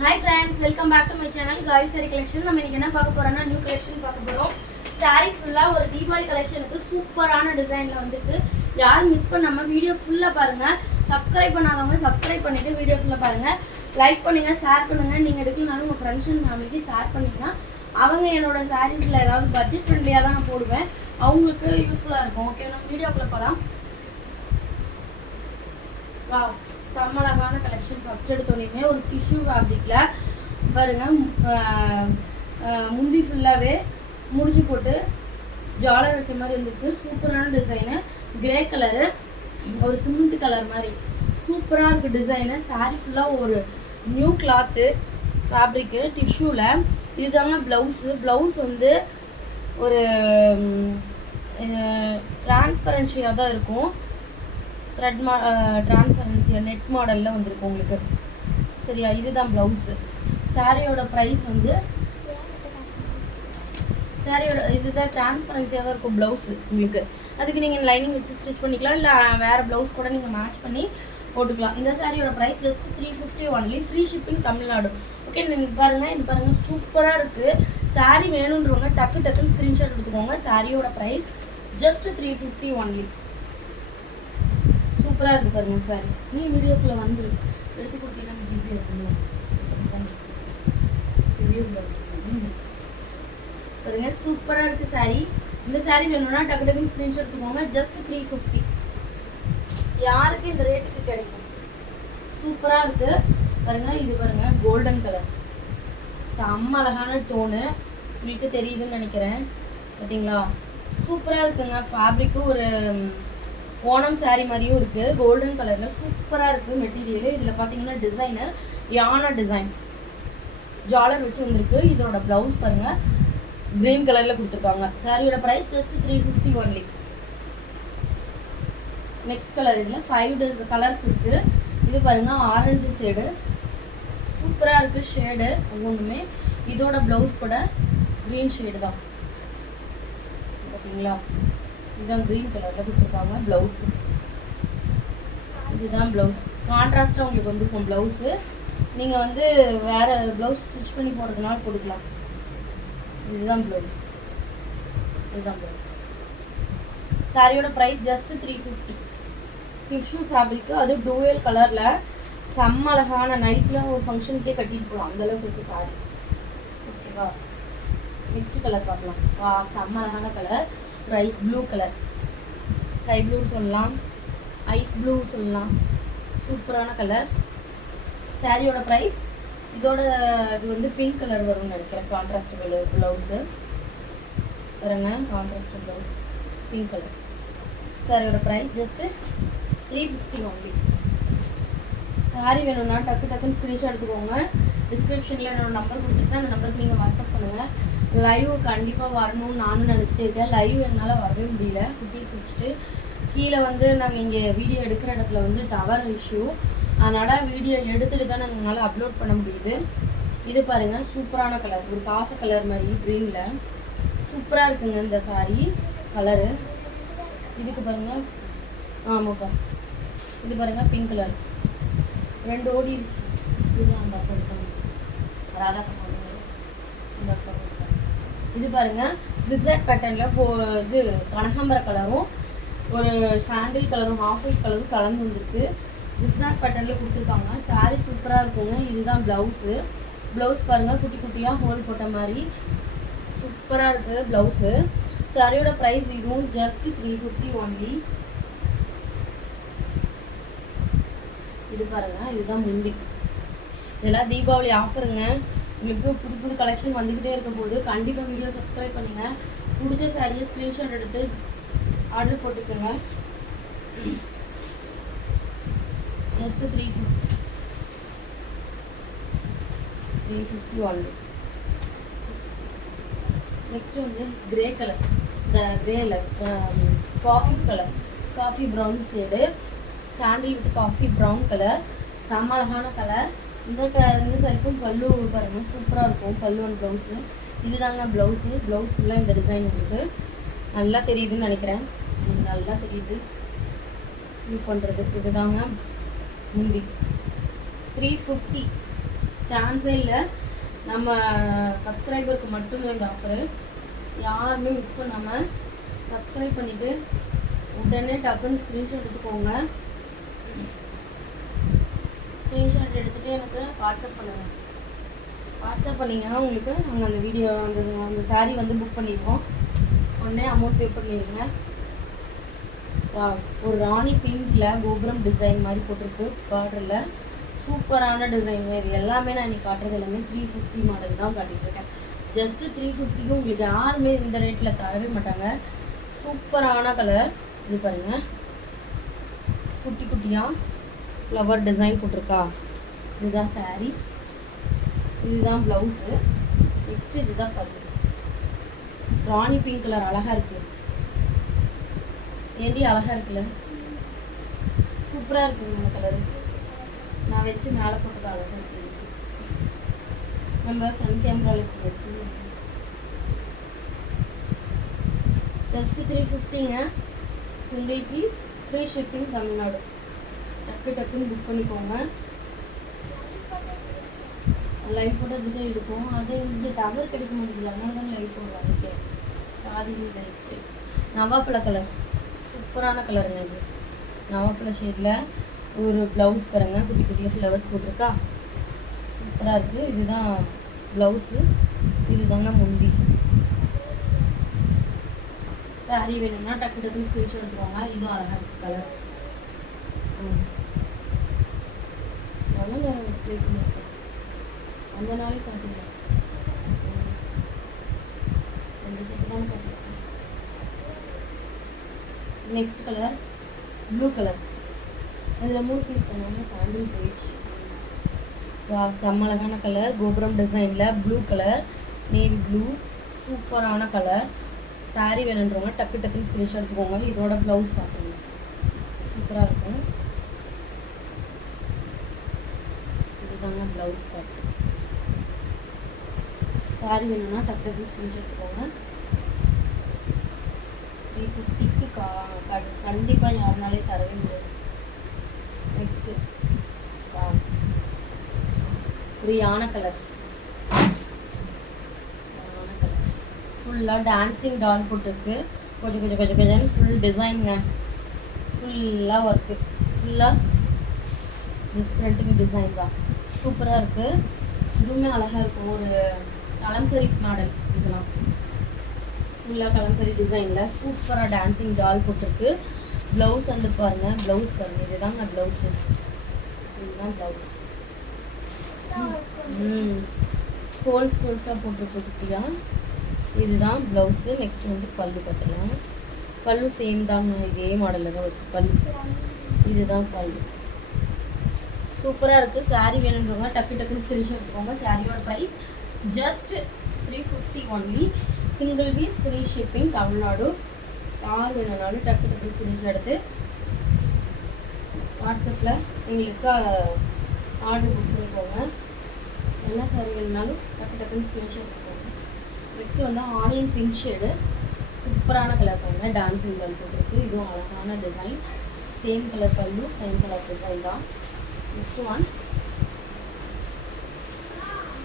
Hi friends, welcome back to my channel Gauri Saree Collection. நம்ம இன்னைக்கு என்ன பார்க்க போறோம்னா நியூ கலெக்ஷன் பார்க்க போறோம். Saree ஃபுல்லா ஒரு தீபாவளி கலெக்ஷனுக்கு சூப்பரான டிசைன்ல வந்திருக்கு. யாரும் மிஸ் பண்ணாம வீடியோ ஃபுல்லா பாருங்க. Subscribe பண்ணாதவங்க subscribe பண்ணிட்டு வீடியோ ஃபுல்லா பாருங்க. லைக் பண்ணுங்க, ஷேர் பண்ணுங்க. நீங்க எடுக்கலனாலும் உங்க ஃப்ரெண்ட்ஸ் அண்ட் ஃபேமிலிக்கு ஷேர் பண்ணீங்கன்னா அவங்க என்னோட சாரீஸ்ல ஏதாவது பட்ஜெட் ஃப்ரெண்ட்லியா தான் நான் போடுவேன். அவங்களுக்கு யூஸ்ஃபுல்லா இருக்கும். ஓகே, நம்ம வீடியோக்குள்ள போலாம். Wow, செம்மழகான collection. ஃபர்ஸ்ட் எடுத்தோடனே ஒரு டிஷ்யூ ஃபேப்ரிக்ல பாருங்க, முந்தி ஃபுல்லாவே முடிச்சு போட்டு ஜாலர் வச்ச மாதிரி வந்துருக்கு. சூப்பரான டிசைனு, கிரே கலரு, ஒரு சிமெண்ட் கலர் மாதிரி சூப்பராக இருக்குது டிசைனு. சாரீ ஃபுல்லாக ஒரு நியூ கிளாத்து ஃபேப்ரிக்கு டிஷ்யூவில். இதுதாங்க ப்ளவுஸு. ப்ளவுஸ் வந்து ஒரு டிரான்ஸ்பரன்சியாக தான் இருக்கும். த்ரெட் டிரான்ஸ்பரன்சியாக நெட் மாடலில் வந்துருக்கும் உங்களுக்கு. சரியா, இதுதான் ப்ளவுஸு. சாரியோட ப்ரைஸ் வந்து சாரியோட இதுதான் டிரான்ஸ்பரன்சியாக தான் இருக்கும் ப்ளவுஸு உங்களுக்கு. அதுக்கு நீங்கள் லைனிங் வச்சு ஸ்டிச் பண்ணிக்கலாம், இல்லை வேறு ப்ளவுஸ் கூட நீங்கள் மேட்ச் பண்ணி போட்டுக்கலாம். இந்த சாரியோட price just 350 only. Free shipping Tamil Nadu. Okay, நீங்கள் பாருங்கள், இது பாருங்கள் சூப்பராக இருக்குது. சாரீ வேணுன்றவங்க டக்குன்னு ஸ்க்ரீன்ஷாட் எடுத்துக்கோங்க. சாரியோட ப்ரைஸ் ஜஸ்ட் 350 ஒன்லி. சூப்பராக இருக்குது பாருங்கள் சாரி. நீ வீடியோக்குள்ளே வந்துரு எடுத்து கொடுத்தீங்கன்னா ஈஸியாக இருக்குங்களா பாருங்க, சூப்பராக இருக்குது சாரி. இந்த சாரி வேணும்னா டக்குன்னு ஸ்க்ரீன்ஷாட் எடுத்துக்கோங்க. ஜஸ்ட் 350. யாருக்கு இந்த ரேட்டுக்கு கிடைக்கும்? சூப்பராக இருக்குது பாருங்க. இது பாருங்க, கோல்டன் கலர், செம்ம அழகான டோனு. உங்களுக்கு தெரியுதுன்னு நினைக்கிறேன். பார்த்தீங்களா, சூப்பராக இருக்குங்க. ஃபேப்ரிக்கு ஒரு ஓணம் சாரீ மாதிரியும் இருக்குது. கோல்டன் கலரில் சூப்பராக இருக்குது மெட்டீரியல். இதில் பார்த்தீங்கன்னா டிசைனு யானை டிசைன் ஜாலர் வச்சு வந்திருக்கு. இதோட ப்ளவுஸ் பாருங்கள், க்ரீன் கலரில் கொடுத்துருக்காங்க. சாரியோட price just 350 only. Next colour, இதில் 5 கலர்ஸ் இருக்குது. இது பாருங்கள், ஆரஞ்சு ஷேடு சூப்பராக இருக்குது ஷேடு ஒவ்வொன்றுமே. இதோட ப்ளவுஸ் கூட க்ரீன் ஷேடு தான். பார்த்தீங்களா, இதுதான் க்ரீன் கலரில் கொடுத்துருக்காங்க ப்ளவுஸு. இதுதான் ப்ளவுஸ். கான்ட்ராஸ்ட்டாக உங்களுக்கு வந்துருக்கும் ப்ளவுஸு. நீங்கள் வந்து வேறு ப்ளவுஸ் ஸ்டிச் பண்ணி போடுறதுனால கொடுக்கலாம். இதுதான் ப்ளவுஸ். இதுதான் ப்ளவுஸ். சாரியோட ப்ரைஸ் ஜஸ்ட் 350. டிஷ்யூ ஃபேப்ரிக்கு, அது டூயல் கலரில் செம்ம அழகான. நைட்டில் ஒரு ஃபங்க்ஷனுக்கே கட்டிட்டு போகலாம், அந்தளவுக்கு இருக்குது சாரீஸ். ஓகேவா, நெக்ஸ்ட் கலர் பார்க்கலாம். செம்ம அழகான colour, ice blue colour, sky ப்ளூன்னு சொல்லலாம், ஐஸ் ப்ளூ சொல்லலாம். சூப்பரான கலர். சாரியோட ப்ரைஸ் இதோட இது வந்து பிங்க் கலர் வரும்னு நினைக்கிறேன். கான்ட்ராஸ்ட் ப்ளவுஸு பாருங்க, கான்ட்ராஸ்ட் ப்ளவுஸ் பிங்க் கலர். சாரியோட ப்ரைஸ் ஜஸ்ட்டு 350 ஒன்லி. சாரி வேணும்னா டக்குன்னு ஸ்க்ரீன்ஷாட் எடுத்துக்கோங்க. டிஸ்கிரிப்ஷனில் என்னோட நம்பர் கொடுத்துருக்கேன். அந்த நம்பருக்கு நீங்கள் வாட்ஸ்அப் பண்ணுங்கள். லைவ் கண்டிப்பாக வரணும்னு நானும் நினச்சிட்டே இருக்கேன். லைவ் என்னால் வரவே முடியல, குட்டீஸ் வச்சுட்டு. கீழே வந்து நாங்கள் இங்கே வீடியோ எடுக்கிற இடத்துல வந்து டவர் இஷ்யூ, அதனால் வீடியோ எடுத்துகிட்டு தான் நாங்கள் எங்களால் அப்லோட் பண்ண முடியுது. இது பாருங்கள், சூப்பரான கலர், ஒரு காசு கலர் மாதிரி க்ரீனில் சூப்பராக இருக்குங்க இந்த சாரீ கலரு. இதுக்கு பாருங்கள், ஆமாப்பா, இது பாருங்கள் பிங்க் கலர், 2 ஓடிடுச்சு. இது அந்த அக்கா இருக்காங்க, ராதா அக்கா இந்த அக்கா இருக்காங்க. இது பாருங்கள், ஜிக்ஸாக் பேட்டர்னில் இது கனகாம்பர கலரும் ஒரு சாண்டில் கலரும் ஆஃப் ஒயிட் கலரும் கலந்து வந்திருக்கு. ஜிக்ஸாக் பேட்டர்னில் கொடுத்துருக்காங்க. சாரீ சூப்பராக இருக்குங்க. இதுதான் ப்ளவுஸு. ப்ளவுஸ் பாருங்கள், குட்டி குட்டியாக ஹோல் போட்ட மாதிரி சூப்பராக இருக்குது ப்ளவுஸு. சாரியோட ப்ரைஸ் இதுவும் ஜஸ்ட் 350 ஒன்லி. இது பாருங்கள், இதுதான் முந்தி. இதெல்லாம் தீபாவளி ஆஃபருங்க. உங்களுக்கு புது கலெக்ஷன் வந்துக்கிட்டே இருக்க போது கண்டிப்பாக வீடியோ சப்ஸ்கிரைப் பண்ணுங்கள். பிடிச்ச சாரியை ஸ்க்ரீன்ஷாட் எடுத்து ஆர்டர் போட்டுக்கோங்க. Just 350 only. நெக்ஸ்ட் வந்து கிரே கலர், கிரேல coffee colour, coffee brown shade, sandal with coffee brown colour, செம்ம அழகான கலர். இந்த சாரிக்கும் பல்லு பாருங்கள், சூப்பராக இருக்கும் பல்லு அண்ட் ப்ளவுஸு. இதுதாங்க ப்ளவுஸு. ப்ளவுஸ் ஃபுல்லாக இந்த டிசைன் உங்களுக்கு நல்லா தெரியுதுன்னு நினைக்கிறேன். நல்லா தெரியுது யூ பண்ணுறது. இதுதாங்க முந்தி. 350 சான்ஸே இல்லை. நம்ம சப்ஸ்கிரைபருக்கு மட்டும் இந்த ஆஃபரு. யாருமே மிஸ் பண்ணாமல் சப்ஸ்கிரைப் பண்ணிவிட்டு உடனே டக்குன்னு ஸ்க்ரீன்ஷாட் எடுத்துக்கோங்க. ஸ்க்ரீன்ஷாட் எடுத்துகிட்டு எனக்கு வாட்ஸ்அப் பண்ணுங்கள். வாட்ஸ்அப் பண்ணிங்கன்னா உங்களுக்கு நாங்கள் அந்த வீடியோ அந்த சாரீ வந்து புக் பண்ணிடுவோம். உடனே அமௌண்ட் பே பண்ணிடுங்க. ஒரு ராணி பிங்க்கில் கோபுரம் டிசைன் மாதிரி போட்டிருக்கு பார்டரில். சூப்பரான டிசைனுங்க. இது எல்லாமே நான் இன்றைக்கி காட்டுறது எல்லாமே 350 மாடல் தான் காட்டிகிட்ருக்கேன். ஜஸ்ட்டு 350க்கு உங்களுக்கு யாருமே இந்த ரேட்டில் தரவே மாட்டாங்க. சூப்பரான கலர். இது பாருங்கள், குட்டி குட்டியாக ஃப்ளவர் டிசைன் போட்டிருக்கா. இதுதான் சாரீ, இதுதான் ப்ளவுஸு. நெக்ஸ்ட்டு இதுதான் பல்லு. ராணி பிங்க் கலர் அழகாக இருக்குது. ஏண்டி அழகாக இருக்குல்ல, சூப்பராக இருக்குங்க அந்த கலரு. நான் வச்சு மேலே போட்டது அழகாக தெரியுது. நம்ம ஃப்ரண்ட் கேமராவில் எடுத்து just 350ங்க. Single piece, free shipping Tamil Nadu. டக்குன்னு புக் பண்ணிக்கோங்க. லைவ் போட்டு அப்படி தான் எடுக்கும். அது இந்த டவர் கிடைக்க மாட்டேங்குது, அதனால தான் லைவ் போடலாம். ஓகே, ஆதி இதாகிடுச்சு. நவாப்பழ கலர், சூப்பரான கலருங்க இது. நவாப்பழ ஷேடில் ஒரு ப்ளவுஸ் பாருங்கள், குட்டி குட்டியாக ஃப்ளவர்ஸ் போட்டிருக்கா, சூப்பராக இருக்குது. இதுதான் ப்ளவுஸு, இதுதாங்க முந்தி. சாரீ வேணும்னா டக்குன்னு ஸ்க்ரீன்ஷாட் எடுத்துக்கோங்க. இதுவும் அழகாக இருக்குது கலர். எவ்வளோ நேரம் ப்ளே பண்ணியிருக்கேன், அந்த நாளே காட்டிடுறேன். 2 செட்டு தானே காட்டியிருக்கேன். Next colour blue colour. அதில் 3 பீஸ் தானே, சாண்டில் போயிடுச்சு. செம்ம அழகான கலர். கோபுரம் டிசைனில் ப்ளூ கலர், நேவி ப்ளூ, சூப்பரான கலர். சாரீ வேணுன்றவங்க டக்குன்னு ஸ்க்ரீன்ஷாட் எடுத்துக்கோங்க. இதோட ப்ளவுஸ் பார்த்துங்க, சூப்பராக இருக்கும். இதுதாங்க ப்ளவுஸ் பார்த்து. சாரீ வேணும்னா டக்குன்னு ஸ்க்ரீன்ஷாட் எடுத்துக்கோங்க. 350க்கு கண்டிப்பாக யாருனாலே தரவே முடியாது. நெக்ஸ்ட்டு ஒரு யானை கலர். ஃபுல்லாக டான்ஸிங் டால் போட்டிருக்கு. கொஞ்சம் ஃபுல் டிசைனுங்க. ஃபுல்லாக ஒர்க்கு, ஃபுல்லாக டிஃப்ரெண்ட்டிங் டிசைன் தான். சூப்பராக இருக்குது. இதுவுமே அழகாக இருக்கும். ஒரு கலம்கரி மாடல். இதெல்லாம் ஃபுல்லாக கலம்கரி டிசைனில் சூப்பராக டான்ஸிங் டால் போட்டிருக்கு. ப்ளவுஸ் வந்து பாருங்கள், ப்ளவுஸ் பாருங்கள். இதுதாங்க ப்ளவுஸு, இதுதான் ப்ளவுஸ். ஹோல்ஸாக போட்டிருக்கு குட்டியாக. இதுதான் ப்ளவுஸு. நெக்ஸ்ட் வந்து பல்லு பார்த்துக்கலாம். பல்லு சேம் தாங்க, இதே மாடலில் தான் வருது பல்லு. இதுதான் பல்லு. சூப்பராக இருக்குது. சாரீ வேணுன்றவங்க டக்குன்னு ஸ்க்ரீன்ஷாட் எடுத்துக்கோங்க. சாரியோட price just 350 only. Single piece, free shipping Tamil Nadu. யார் வேணுனாலும் டக்குன்னு ஸ்க்ரீன்ஷாட் எடுத்து வாட்ஸ்அப்பில் எங்களுக்கு ஆர்டர் புக் பண்ணிக்கோங்க. என்ன சாரீ வேணுனாலும் டக்குன்னு ஸ்க்ரீன்ஷாட் எடுத்துக்கோங்க. நெக்ஸ்ட் வந்து ஆனியன் பிங்க் ஷேடு, சூப்பரான கலர் பாருங்கள். டான்ஸிங் கலர் போட்டிருக்கு. இதுவும் அழகான டிசைன். சேம் கலர் பல்லு, சேம் கலர் டிசைன் தான்.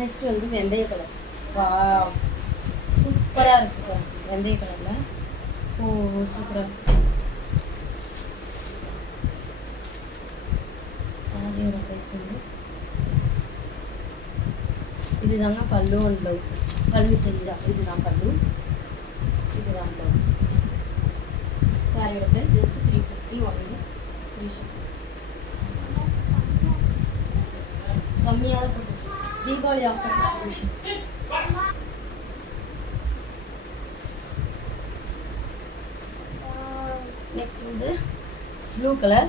நெக்ஸ்ட் வந்து வெந்தய கலர். வா, சூப்பராக இருக்குது வெந்தய கலரில். ஓ, சூப்பராக இருக்குது. அதோட ப்ரைஸ் வந்து இதுதாங்க பல்லு அண்ட் ப்ளவுஸு. பல்லு தெரியுதா, இதுதான் பல்லு, இதுதான் ப்ளவுஸ். சாரியோட price just 350 only. Free shipping. கம்மியாக போட்டு தீபாவளி ஆஃபர். நெக்ஸ்ட் வந்து ப்ளூ கலர்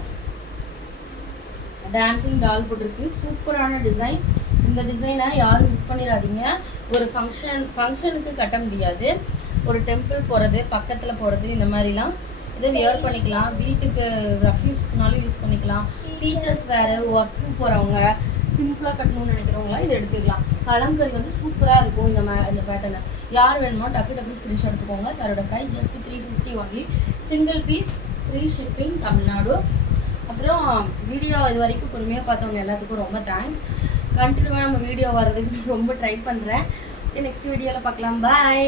டான்ஸிங் டால் போட்டிருக்கு. சூப்பரான டிசைன். இந்த டிசைனை யாரும் மிஸ் பண்ணிடாதீங்க. ஒரு ஃபங்க்ஷனுக்கு கட்ட முடியாது. ஒரு டெம்பிள் போகிறது, பக்கத்தில் போகிறது, இந்த மாதிரிலாம் இதை வியர் பண்ணிக்கலாம். வீட்டுக்கு ரஃப் யூஸ்னாலும் யூஸ் பண்ணிக்கலாம். டீச்சர்ஸ் வேறு, ஒர்க்கு போகிறவங்க, சிம்பிளாக கட்டணும்னு நினைக்கிறவங்களாம் இதை எடுத்துக்கலாம். கலம்கரி வந்து சூப்பராக இருக்கும். இந்த பேட்டர்னை யார் வேணுமோ டக்குன்னு ஸ்க்ரீன்ஷாட் எடுத்துக்கோங்க. சாரோட price just 350 only. Single piece, free shipping Tamil Nadu. அப்புறம் வீடியோ இது வரைக்கும் பொறுமையாக பார்த்தவங்க எல்லாத்துக்கும் ரொம்ப தேங்க்ஸ். கண்டினியூவாக நம்ம வீடியோ வர்றதுக்கு நான் ரொம்ப ட்ரை பண்ணுறேன். நெக்ஸ்ட் வீடியோவில் பார்க்கலாம். பாய்.